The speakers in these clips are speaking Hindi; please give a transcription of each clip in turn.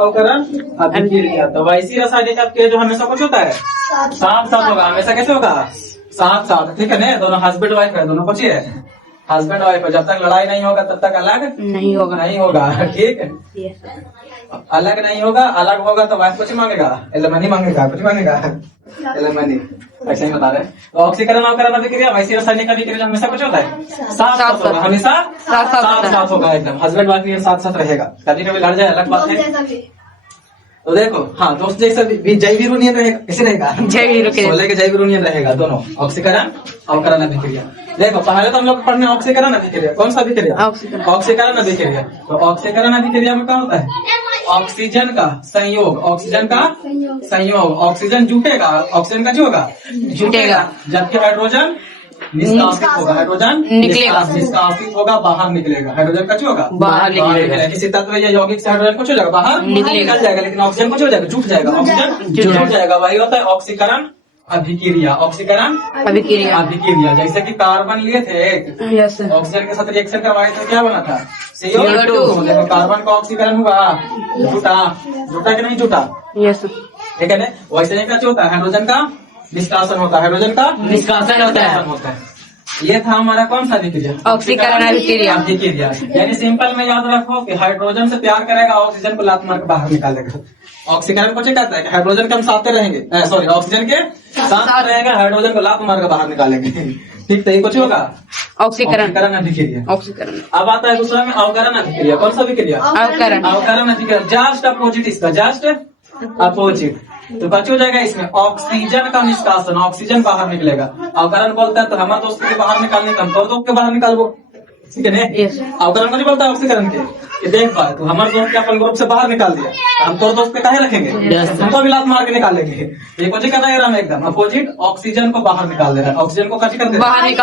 अवकरण अभिक्रिया। तो वैसी रासायनिक अभिक्रिया जो हमेशा कुछ होता है साथ साथ होगा, हमेशा कैसे होगा साथ साथ, ठीक है ना। दोनों हस्बैंड वाइफ है, दोनों कुछ ही है हस्बैंड वाइफ है। जब तक लड़ाई नहीं होगा तब तक अलग नहीं होगा। ठीक है। अलग नहीं होगा, अलग होगा तो वाइफ कुछ मांगेगा, एलिमनी मांगेगा, कुछ मांगेगा एलिमनी, ऐसे ही बता रहे। तो ऑक्सीकरण अवकरण अभिक्रिया वैसी रासायनिक अभिक्रिया हमेशा कुछ होता है साथ साथ होगा, हमेशा साथ साथ होगा, एकदम हस्बैंड वाइफ ये साथ साथ रहेगा। कभी कभी लड़ जाए अलग बात है। तो देखो हाँ दोस्त जैसा भी जैव नियम रहेगा, कैसे रहेगा सोलह के जैव नियम रहेगा दोनों ऑक्सीकरण अवकरण अभिक्रिया। देखो पहले तो हम लोग पढ़ने ऑक्सीकरण अभिक्रिया, कौन सा अभिक्रिया ऑक्सीकरण अभिक्रिया। तो ऑक्सीकरण अभिक्रिया में क्या होता है ऑक्सीजन का संयोग, ऑक्सीजन का संयोग, ऑक्सीजन जुटेगा, ऑक्सीजन का जो होगा जुटेगा, जबकि हाइड्रोजन निष्कासित होगा, हाइड्रोजन निष्कासित होगा, बाहर निकलेगा। हाइड्रोजन का जो होगा बाहर निकलेगा। किसी तत्व या यौगिक से हाइड्रोजन कुछ हो जाएगा बाहर निकल जाएगा, लेकिन ऑक्सीजन कुछ हो जाएगा जुट जाएगा, ऑक्सीजन जुट जाएगा। वही होता है ऑक्सीकरण अभिक्रिया, ऑक्सीकरण अभिक्रिया। जैसे कि कार्बन लिए थे ऑक्सीजन के साथ रिएक्शन करवाए तो क्या बना था CO2। देखो कार्बन का ऑक्सीकरण हुआ, जुटा कि नहीं जुटा, ठीक है ना। वैसे ही क्या होता है हाइड्रोजन का निष्कासन होता है, हाइड्रोजन का निष्कासन होता है। ये था हमारा कौन सा अभिक्रिया ऑक्सीकरण अभिक्रिया। यानी सिंपल में याद रखो कि हाइड्रोजन से प्यार करेगा, ऑक्सीजन को लात मार के बाहर निकालेगा। ऑक्सीकरण को कहता है कि हाइड्रोजन के हम साथ रहेंगे, सॉरी ऑक्सीजन के साथ रहेगा, हाइड्रोजन को लात मार के बाहर निकालेंगे, ठीक। तो ये कुछ होगा ऑक्सीकरण अभिक्रिया। अब आता है दूसरा में अवकरण अभिक्रिया। कौन सा अभिक्रिया अवकरण अभिक्रिया, जस्ट अपोजिट इसका, जस्ट अपोजिट। तो बच हो जाएगा इसमें ऑक्सीजन का निष्कासन, ऑक्सीजन बाहर निकलेगा। अवकरण बोलता है तो हमारे दोस्त के बाहर निकालने का, हम तोड़ दोस्त के बाहर निकालबो, ठीक है ना। अवकरण को नहीं बोलता है ऑक्सीकरण के, ये देख पाए तो हमारे दोस्त के अपन ग्रुप से बाहर निकाल दिया, हम तोड़ दोस्त पे काहे रखेंगे, हमको भी लात मार के निकालेंगे। ये कुछ कर रहा है एकदम अपोजिट, ऑक्सीजन को बाहर निकाल दे रहा है, ऑक्सीजन को कट कर दे रहा है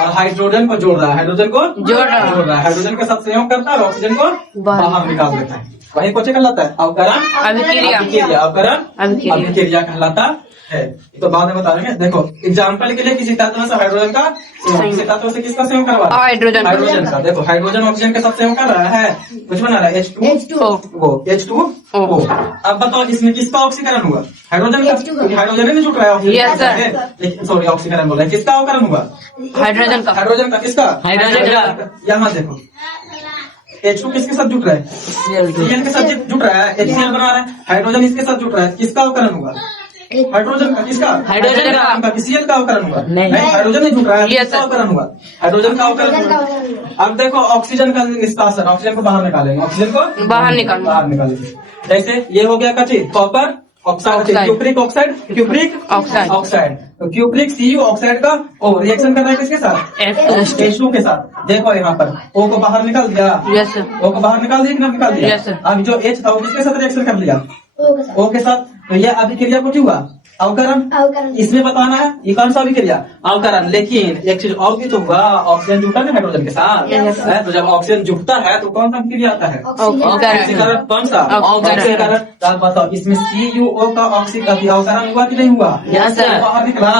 और हाइड्रोजन को जोड़ रहा है, हाइड्रोजन को जोड़ रहा है, हाइड्रोजन के साथ संयोग करता है और ऑक्सीजन को बाहर निकाल देता है। वही कुछ कहलाता है अवकरण अभिक्रिया, अवकरण अभिक्रिया कहलाता है। तो बाद में बता देंगे। देखो एग्जाम्पल के लिए किसी तत्व से हाइड्रोजन का, किसी तत्व से किसका संयोग करवा रहा है हाइड्रोजन का। देखो हाइड्रोजन ऑक्सीजन के साथ संयोग कर रहा है, कुछ बना रहा है H2O। अब बताओ इसमें किसका ऑक्सीकरण हुआ हाइड्रोजन का, हाइड्रोजन नहीं जुट रहा है, सॉरी ऑक्सीकरण बोला, किसका अवकरण हुआ हाइड्रोजन का किसका यहाँ देखो H2 किसके साथ जुट रहा है Cl के साथ जुट रहा है, HCl बना रहा है, हाइड्रोजन इसके साथ जुट रहा है, किसका अवकरण हुआ हाइड्रोजन का, किसका हाइड्रोजन का, Cl का अवकरण हुआ नहीं, हाइड्रोजन नहीं जुट रहा है, किसका अवकरण हुआ हाइड्रोजन का अवकरण हुआ। अब देखो ऑक्सीजन का निष्कासन, ऑक्सीजन को बाहर निकालेंगे, ऑक्सीजन को बाहर निकालेंगे। जैसे ये हो गया कच्ची कॉपर ऑक्साइड, क्यूप्रिक ऑक्साइड, तो क्यूप्रिक Cu ऑक्साइड का ओ रिएक्शन कर रहा है किसके साथ H2 के साथ। देखो यहाँ पर O को बाहर निकाल दिया, O को बाहर निकाल दिया, अब जो H था वो किसके साथ रिएक्शन कर लिया O के साथ। तो ये अभिक्रिया कुछ हुआ अवकरण। इसमें बताना है ये कौन सा अभिक्रिया अवकरण। लेकिन एक चीज और भी तो हुआ, ऑक्सीजन जुटा है हाइड्रोजन के साथ, तो जब ऑक्सीजन जुटता है तो कौन सा अभिक्रिया आता है ऑक्सीकरण। कौन सा ऑक्सीकरण। तो बताओ इसमें CuO का अवकरण हुआ कि नहीं हुआ, बाहर निकला।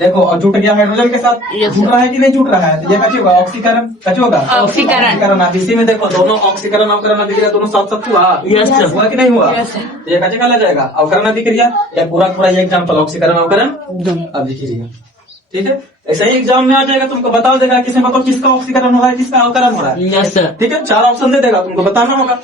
देखो और जुट गया हाइड्रोजन के साथ, जुट रहा है कि नहीं जुट रहा है, तो ये कैसे होगा ऑक्सीकरण, कैसे होगा ऑक्सीकरण। अब इसी में देखो दोनों ऑक्सीकरण अवकरण अभिक्रिया दोनों साथ साथ हुआ कि नहीं हुआ, तो ये कैसे कहा जाएगा अवकरण अभिक्रिया। या पूरा एग्जाम्पल ऑक्सीकरण अवकरण अभिक्रिया, ठीक है। ऐसे ही एग्जाम में आ जाएगा, तुमको बता देगा किसमें मतलब किसका ऑक्सीकरण हो रहा है किसका अवकरण हो रहा है, ठीक है। 4 ऑप्शन दे देगा, तुमको बताना होगा।